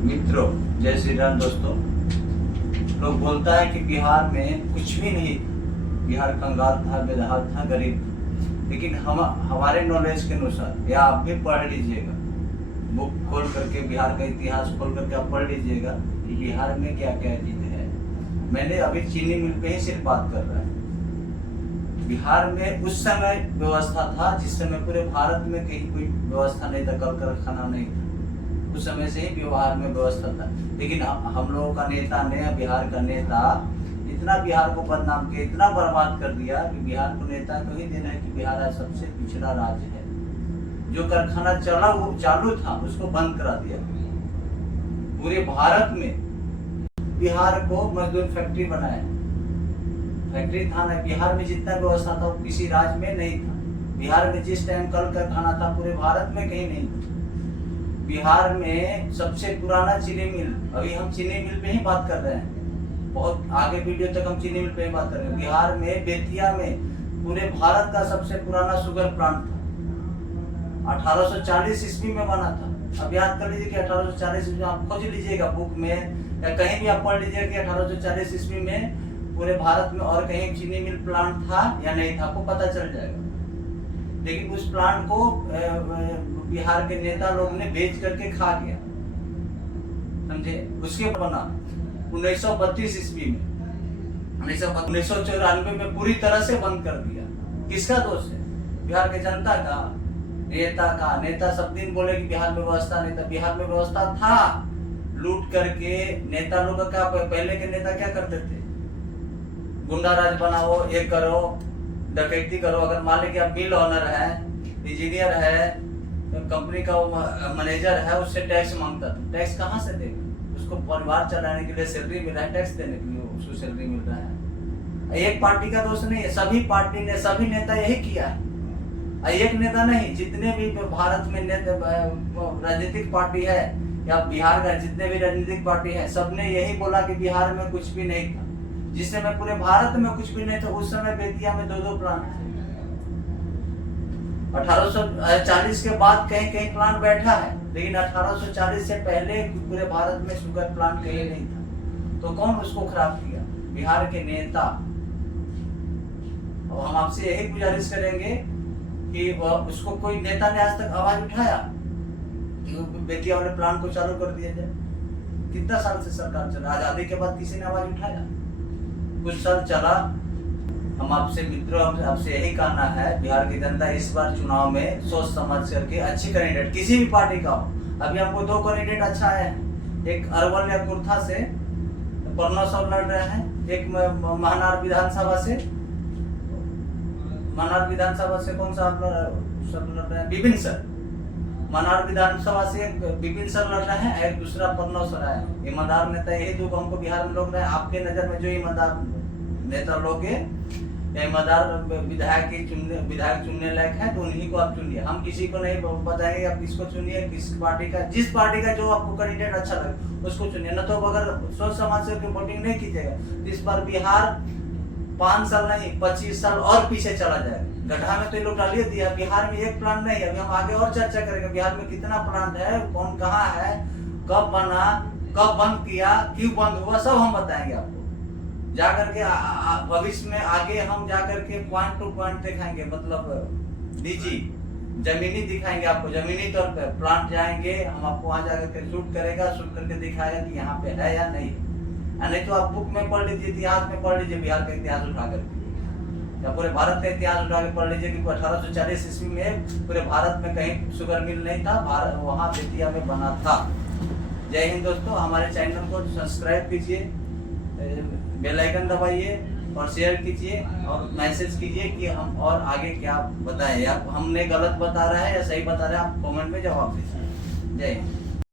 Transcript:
मित्रों, जय श्री राम। दोस्तों, लोग बोलता है कि बिहार में कुछ भी नहीं, बिहार कंगाल था, बेदहाल था, गरीब था। लेकिन हमारे नॉलेज के अनुसार, या आप भी पढ़ लीजिएगा, बुक खोल करके बिहार का इतिहास खोल करके आप पढ़ लीजिएगा कि बिहार में क्या क्या चीजें है। मैंने अभी चीनी मिल पे ही सिर्फ बात कर रहा है। बिहार में उस समय व्यवस्था था जिस समय पूरे भारत में कहीं कोई व्यवस्था नहीं था, कल कारखाना नहीं था। उस समय से ही बिहार में व्यवस्था था। लेकिन हम लोगों का नेता ने, बिहार का नेता इतना बिहार को बदनाम किया, इतना बर्बाद कर दिया कि बिहार को नेता को ही देना है कि बिहार आज सबसे पिछड़ा राज्य है। जो कारखाना चला वो चालू था उसको बंद करा दिया। पूरे भारत में बिहार को मजदूर फैक्ट्री बनाया। फैक्ट्री था ना, बिहार में जितना व्यवस्था था वो किसी राज्य में नहीं था। बिहार में जिस टाइम कल कारखाना था पूरे भारत में कहीं नहीं था। बिहार में सबसे पुराना चीनी मिल, अभी हम चीनी मिल पे ही बात कर रहे हैं, बहुत आगे वीडियो तक हम चीनी मिल पे ही बात कर रहे हैं। बिहार में बेतिया में पूरे भारत का सबसे पुराना शुगर प्लांट था। 1840 ईस्वी में बना था। अब याद कर लीजिए कि 1840 ईस्वी, आप खोज लीजिएगा बुक में या कहीं भी आप पढ़ लीजिएगा कि 1840 ईस्वी में पूरे भारत में और कहीं चीनी मिल प्लांट था या नहीं था, आपको पता चल जाएगा। लेकिन उस प्लांट को बिहार के नेता लोग ने बेच करके खा गया, समझे। उसके बना 1932 ईस्वी में, 1994 में पूरी तरह से बंद कर दिया। किसका दोष है? बिहार के जनता का, नेता का। नेता सब दिन बोले कि बिहार में व्यवस्था नहीं था। बिहार में व्यवस्था था। लूट करके नेता लोग का, पहले के नेता क्या करते थे? गुंडा राज बनाओ, ये करो, डकैती करो। अगर मान लीजिए आप मिल ऑनर है, इंजीनियर है, कंपनी का मैनेजर है, उससे टैक्स मांगता था। टैक्स कहाँ से देगा? उसको परिवार चलाने के लिए सैलरी मिल रहा है, टैक्स देने के लिए उसको सैलरी मिल रहा है। एक पार्टी का दोष नहीं है, सभी पार्टी ने, सभी नेता यही किया है। एक नेता नहीं, जितने भी भारत में राजनीतिक पार्टी है या बिहार का जितने भी राजनीतिक पार्टी है, सबने यही बोला कि बिहार में कुछ भी नहीं था। जिस समय पूरे भारत में कुछ भी नहीं था, उस समय बेतिया में 2 प्लांट थे। 1840 के बाद कहीं कहीं प्लांट बैठा है, लेकिन 1840 से पहले पूरे भारत में शुगर प्लांट कहीं नहीं था। तो कौन उसको खराब किया? बिहार के नेता। और हम आपसे यही गुजारिश करेंगे कि उसको कोई नेता ने आज तक आवाज उठाया कि बेतिया वाले प्लांट को चालू कर दिया जाए? कितना साल से सरकार चला? आजादी के बाद किसी ने आवाज उठाया? कुछ साल चला। हम आपसे मित्रों, आपसे यही कहना है, बिहार की जनता इस बार चुनाव में सोच समझ करके अच्छे कैंडिडेट, किसी भी पार्टी का हो। अभी हमको 2 कैंडिडेट अच्छा है। एक अरवल या कुर्था से प्रणव सर लड़ रहे हैं, एक महानार विधानसभा से, महानार विधानसभा से कौन सा आप सर लड़ रहे हैं? विपिन सर। महानार विधानसभा से विपिन सर लड़ रहे हैं, एक दूसरा प्रणव सर है। ईमानदार नेता यही 2 हमको बिहार में लोग रहे हैं। आपके नजर में जो ईमानदार नेता लोग हैं, ईमानदार विधायक चुनने लायक है, तो उन्हीं को आप चुनिए। हम किसी को नहीं बताएंगे आप किसको चुनिए, किस पार्टी का, जिस पार्टी का जो आपको कैंडिडेट अच्छा लगे उसको चुनिए। न तो अगर सोच समझ से वोटिंग नहीं कीजिएगा तो इस बार बिहार 5 साल नहीं 25 साल और पीछे चला जाएगा। गड्ढा में तो ये लोग डालिए दिया। बिहार में एक प्लांट नहीं है। अभी हम आगे और चर्चा करेंगे बिहार में कितना प्लांट है, कौन कहाँ है, कब बना, कब बंद किया, क्यों बंद हुआ, सब हम बताएंगे आपको। जाकर के भविष्य में आगे हम जाकर के पॉइंट टू पॉइंट दिखाएंगे, मतलब निजी जमीनी दिखाएंगे आपको। जमीनी तौर पे प्लांट जाएंगे हम, आपको वहां जाकर के शूट करेगा, शूट करके दिखाएगा कि यहाँ पे है या नहीं। नहीं तो आप बुक में पढ़ लीजिए, इतिहास में पढ़ लीजिए, बिहार का इतिहास उठा करके या पूरे भारत का इतिहास उठा के पढ़ लीजिए कि 1840 ईस्वी में पूरे भारत में कहीं शुगर मिल नहीं था, भारत वहाँ बेतिया में बना था। जय हिंद दोस्तों। हमारे चैनल को सब्सक्राइब कीजिए, बेल आइकन दबाइए और शेयर कीजिए और मैसेज कीजिए कि हम और आगे क्या बताएं, या हमने गलत बता रहा है या सही बता रहे हैं, आप कमेंट में जवाब दीजिए। जय हिंद।